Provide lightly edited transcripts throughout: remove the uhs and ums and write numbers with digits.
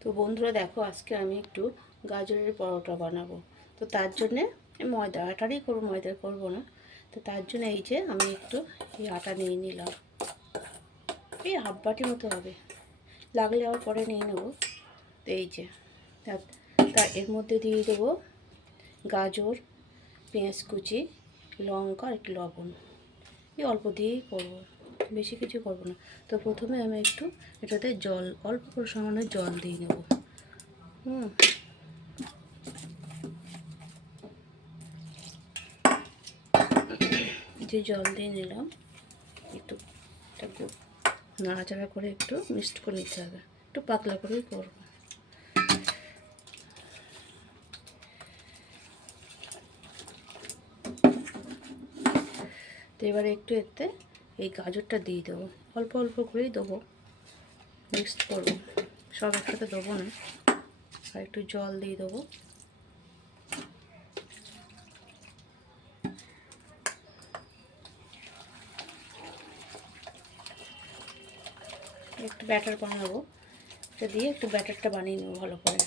তো বন্ধুরা দেখো, আজকে আমি একটু গাজরের পরোটা বানাবো। তো তার জন্যে ময়দা আটারই করবো, ময়দা করবো না। তো তার জন্য এই যে আমি একটু এই আটা নিয়ে নিলাম, এই হাফ বাটি মতো হবে, লাগলে আবার পরে নিয়ে নেবো। তো এই যে তা এর মধ্যে দিয়ে দেবো গাজর, পেঁয়াজ কুচি, লঙ্কা আর একটু লবণ। এই অল্প দিয়েই করবো, বেশি কিছু করবো না। তো প্রথমে আমি একটু এটাতে জল, অল্প করে সামান্য জল দিয়ে নেবো। যে জল দিয়ে নিলাম, একটু নাড়াচাড়া করে একটু মিক্সড করে নিতে হবে, একটু পাতলা করেই করব। তো এবারে একটু এতে এই গাজরটা দিয়ে দেবো, অল্প অল্প করেই দেবো, মিক্সড করবো, সব একসাথে দেবো না। আর একটু জল দিয়ে দেবো। একটু ব্যাটার বানাবো, এটা দিয়ে একটু ব্যাটারটা বানিয়ে নেবো ভালো করে।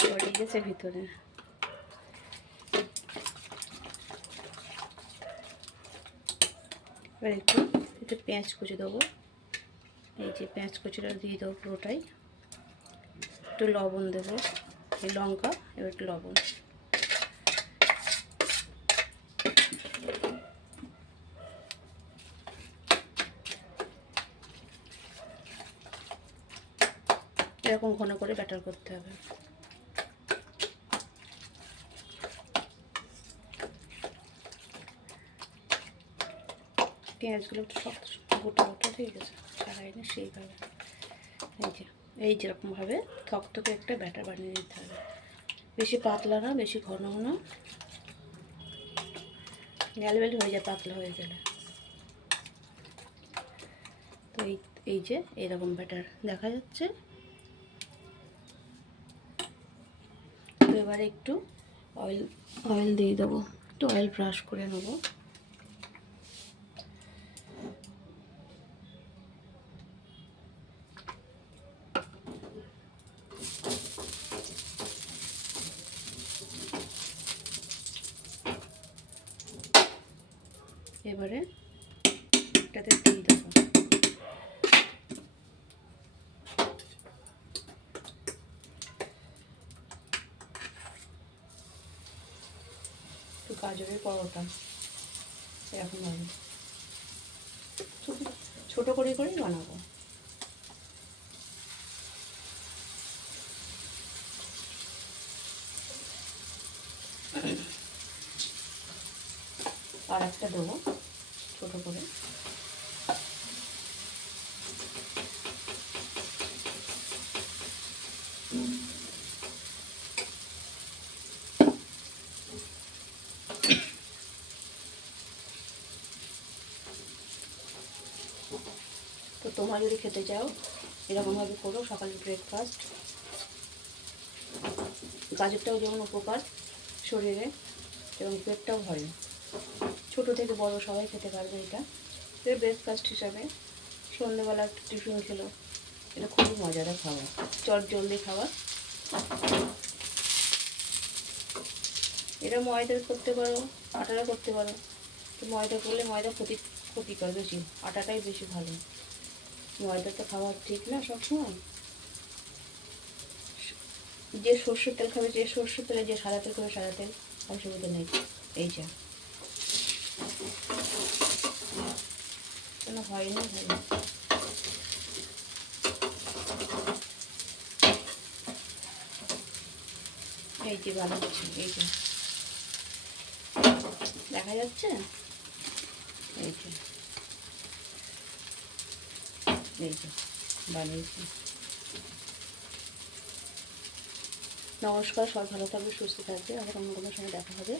জড়িয়ে গেছে ভিতরে। এবার একটু পেঁয়াজ কুচি দেবো, এই যে পেঁয়াজ কুচিটা দিয়ে দেবো পুরোটাই। একটু লবণ দেবো, এই লঙ্কা, এবার একটু লবণ। এরকম ঘন করে ব্যাটার করতে হবে। পেঁয়াজগুলো একটু শক্ত গোটা গোটা, ঠিক আছে, ছাড়াই না সেইভাবে। এই যেরকমভাবে থকথকে একটা ব্যাটার বানিয়ে নিতে হবে, বেশি পাতলা না, বেশি ঘনও না, গ্যালবেলি হয়ে যায় পাতলা হয়ে গেলে। তো এই যে এরকম ব্যাটার দেখা যাচ্ছে। তো এবারে একটু অয়েল দিয়ে দেবো, একটু অয়েল ব্রাশ করে নেবো। এবারে এটাতে দিয়ে দেবো, একটু গাজরের পরোটা এরকম হবে, ছোটো করে করেই বানাবো। আর একটা দেবো ছোটো করে। তো তোমরা যদি খেতে চাও এরকমভাবে করো, সকালের ব্রেকফাস্ট। গাজরটাও যেমন উপকার শরীরে, এবং পেটটাও ভরে, ছোটো থেকে বড় সবাই খেতে পারবে এটা। ব্রেকফাস্ট হিসাবে সন্ধ্যেবেলা একটু টিফিন খেলো, এটা খুবই মজাদার খাবার, চট জলদি খাবার। এটা ময়দার করতে পারো, আটারা করতে পারো। তো ময়দা করলে ময়দা ক্ষতিকর বেশি, আটাটাই বেশি ভালো। ময়দা তো খাওয়া ঠিক না সবসময়। যে সর্ষের তেল খাবে, যে সর্ষের তেলে, যে সাদা তেল খাবে সাদা তেল, অসুবিধা নেই। এই যা কোনো হয়নি হয়নি। এই যে বানাচ্ছি, এই যে দেখা যাচ্ছে, এই যে বানিয়েছি। নমস্কার, সবাই ভালো থাকবে, সুস্থ থাকবে, আবার অন্য কোনো সময় দেখা হবে।